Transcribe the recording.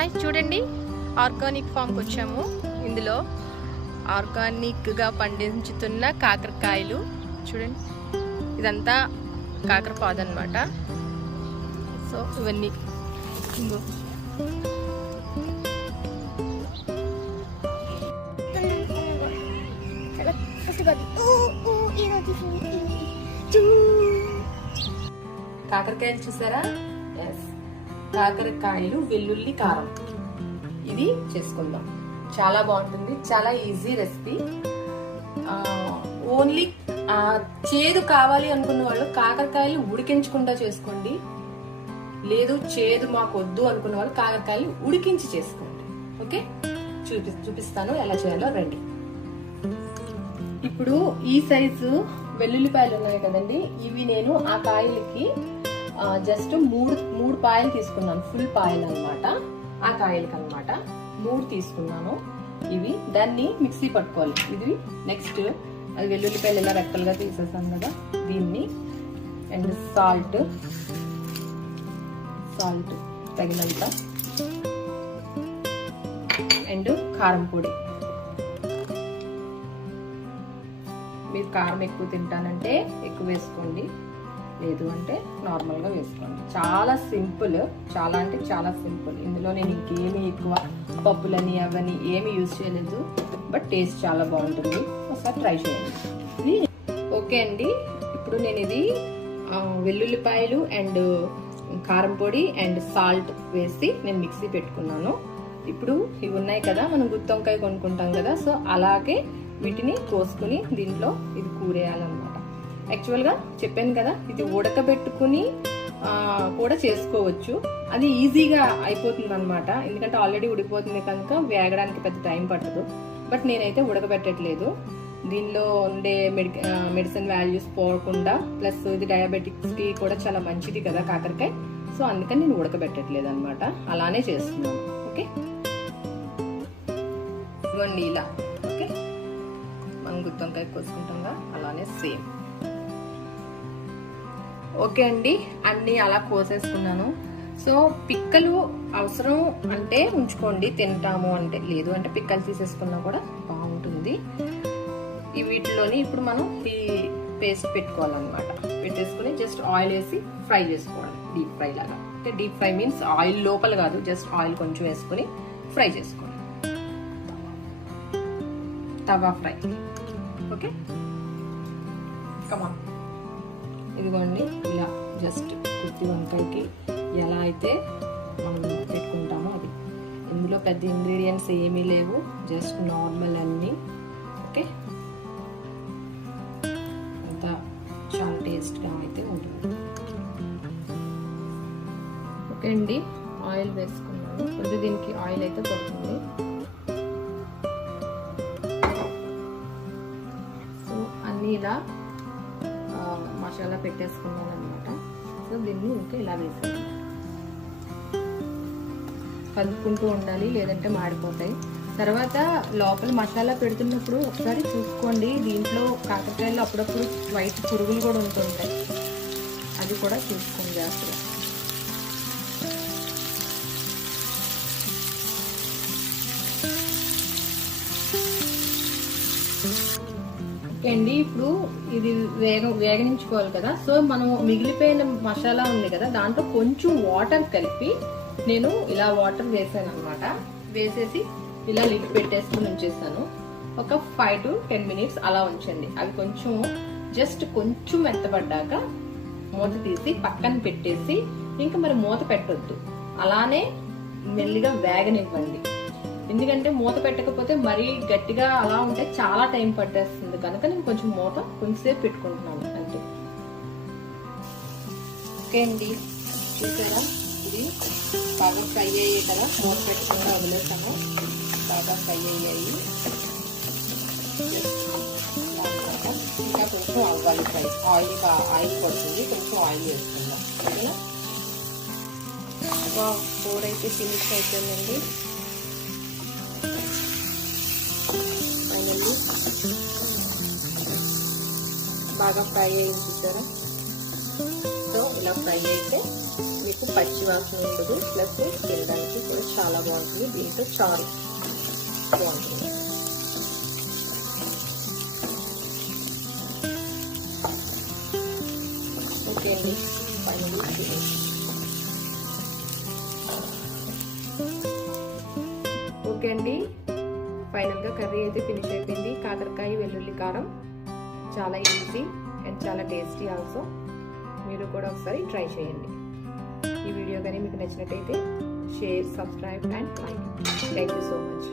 Hi చూడండి, organic ఫామ్కి వచ్చాము. ఇందులో ఆర్గానిక్గా పండించుతున్న కాకరకాయలు చూడండి. ఇదంతా కాకర పాదు అనమాట. సో ఇవన్నీ కాకరకాయలు చూసారా? ఎస్, కాకరకాయలు వెల్లుల్లి కారం. ఇది చేసుకుందాం. చాలా బాగుంటుంది, చాలా ఈజీ రెసిపీ. ఓన్లీ చేదు కావాలి అనుకున్న వాళ్ళు కాకరకాయలు ఉడికించకుండా చేసుకోండి. లేదు చేదు మాకు వద్దు అనుకున్న వాళ్ళు కాకరకాయలు ఉడికించి చేసుకోండి. ఓకే, చూపిస్తాను ఎలా చేయాలో రండి. ఇప్పుడు ఈ సైజు వెల్లుల్లిపాయలు ఉన్నాయి కదండి, ఇవి నేను ఆ కాయలకి జస్ట్ మూడు పాయలు తీసుకున్నాను. ఫుల్ పాయలు అనమాట. ఆ కాయలకి అనమాట 3 తీసుకున్నాను. ఇవి దాన్ని మిక్సీ పట్టుకోవాలి. ఇది నెక్స్ట్ అది వెల్లుల్లిపాయలు ఇలా రెక్కలుగా తీసేసాను కదా, దీన్ని అండ్ సాల్ట్ తగినంత అండ్ కారం పొడి. మీరు కారం ఎక్కువ తింటానంటే ఎక్కువ వేసుకోండి, లేదు అంటే నార్మల్గా వేసుకోండి. చాలా సింపుల్, చాలా అంటే చాలా సింపుల్. ఇందులో నేను ఇంకేమీ ఎక్కువ పప్పులని అవన్నీ ఏమి యూజ్ చేయలేదు, బట్ టేస్ట్ చాలా బాగుంటుంది. ఒకసారి ట్రై చేయండి. ఓకే అండి, ఇప్పుడు నేను ఇది వెల్లుల్లిపాయలు అండ్ కారం పొడి అండ్ సాల్ట్ వేసి నేను మిక్సీ పెట్టుకున్నాను. ఇప్పుడు ఇవి ఉన్నాయి కదా, మనం గుత్తి వంకాయ కొనుక్కుంటాం కదా, సో అలాగే వీటిని కోసుకుని దీంట్లో ఇది కూరేయాలన్నమాట. యాక్చువల్గా చెప్పాను కదా, ఇది ఉడకబెట్టుకుని కూడా చేసుకోవచ్చు. అది ఈజీగా అయిపోతుంది అనమాట, ఎందుకంటే ఆల్రెడీ ఉడికిపోతుంది కనుక వేగడానికి పెద్ద టైం పట్టదు. బట్ నేనైతే ఉడకబెట్టట్లేదు. దీనిలో ఉండే మెడిసిన్ వాల్యూస్ పోకుండా, ప్లస్ ఇది డయాబెటిక్స్కి కూడా చాలా మంచిది కదా కాకరకాయ. సో అందుకని నేను ఉడకబెట్టట్లేదు అనమాట, అలానే చేస్తున్నాను. ఓకే, ఇవ్వండి ఇలా. ఓకే, మనం గుత్తి వంకాయ కోసుకుంటాంగా అలానే సేమ్. ఓకే అండి, అన్ని అలా కోసేసుకున్నాను. సో పిక్కలు అవసరం అంటే ఉంచుకోండి, తింటాము అంటే, లేదు అంటే పిక్కలు తీసేసుకున్నా కూడా బాగుంటుంది. ఈ వీటిలోని ఇప్పుడు మనం ఈ పేస్ట్ పెట్టుకోవాలన్నమాట. పెట్టేసుకుని జస్ట్ ఆయిల్ వేసి ఫ్రై చేసుకోవాలి, డీప్ ఫ్రై లాగా. అంటే డీప్ ఫ్రై మీన్స్ ఆయిల్ లోపల కాదు, జస్ట్ ఆయిల్ కొంచెం వేసుకుని ఫ్రై చేసుకోవాలి. తవా ఫ్రై. ఓకే, కమాన్. ఇదిగోండి ఇలా జస్ట్ గుత్తి వంకాయకి ఎలా అయితే మనం పెట్టుకుంటామో అది. ఇందులో పెద్ద ఇంగ్రీడియంట్స్ ఏమీ లేవు, జస్ట్ నార్మల్ అన్నీ. ఓకే, అంతా చాలా టేస్ట్గా అయితే ఉంటుంది. ఓకే అండి, ఆయిల్ వేసుకున్నాను. కొంచెం దీనికి ఆయిల్ అయితే పడుతుంది. సో అన్నీ ఇలా మసాలా పెట్టేసుకున్నాను అనమాట. సో దీన్ని ఇంకా ఇలా వేసాను, కలుపుకుంటూ ఉండాలి, లేదంటే మాడిపోతాయి. తర్వాత లోపల మసాలా పెడుతున్నప్పుడు ఒకసారి చూసుకోండి, దీంట్లో కాకరకాయలు అప్పుడప్పుడు వైట్ పురుగులు కూడా ఉంటుంటాయి, అది కూడా చూసుకోండి జాగ్రత్తగా. అండి ఇప్పుడు ఇది వేగనించుకోవాలి కదా. సో మనం మిగిలిపోయిన మసాలా ఉంది కదా, దాంట్లో కొంచెం వాటర్ కలిపి నేను ఇలా వాటర్ వేసాను అనమాట. వేసేసి ఇలా లిడ్ పెట్టేసుకుని ఉంచేసాను. ఒక 5 to 10 minutes అలా ఉంచండి. అవి కొంచెం జస్ట్ కొంచెం మెత్తపడ్డాక మూత తీసి పక్కన పెట్టేసి, ఇంకా మరి మూత పెట్టొద్దు, అలానే మెల్లిగా వేగనివ్వండి. ఎందుకంటే మూత పెట్టకపోతే మరీ గట్టిగా అలా ఉంటే చాలా టైం పట్టేస్తుంది కనుక నేను కొంచెం మూత కొంచెంసేపు పెట్టుకుంటున్నాను అంతే. ఓకే అండి, చూసారా ఇది బాగా ఫ్రై అయ్యాయి కదా, మూత పెట్టకుండా వదిలేసాను, బాగా ఫ్రై అయ్యాయి. ఇంకా కొంచెం అవ్వాలి ఫ్రై, ఆయిల్ పడుతుంది, కొంచెం ఆయిల్ వేసుకుందాం. ఓకేనా, కూర అయితే ఫినిష్ అయిపోయిందండి. బాగా ఫ్రై అయ్యింది చూసారా. సో ఇలా ఫ్రై అయితే మీకు పచ్చి వాసన ఉండదు, ప్లస్ తినడానికి కూడా చాలా చాలా బాగుంటుంది. దీంతో చారు బాగుంటుంది. ఓకే అండి, ఫైనల్లీ ఓకే అండి, ఫైనల్గా కర్రీ అయితే ఫినిష్ అయిపోయింది. కాకరకాయ వెల్లుల్లి కారం చాలా ఈజీ అండ్ చాలా టేస్టీ ఆల్సో. మీరు కూడా ఒకసారి ట్రై చేయండి. ఈ వీడియో కానీ మీకు నచ్చినట్టయితే share, subscribe and like. Thank you so much.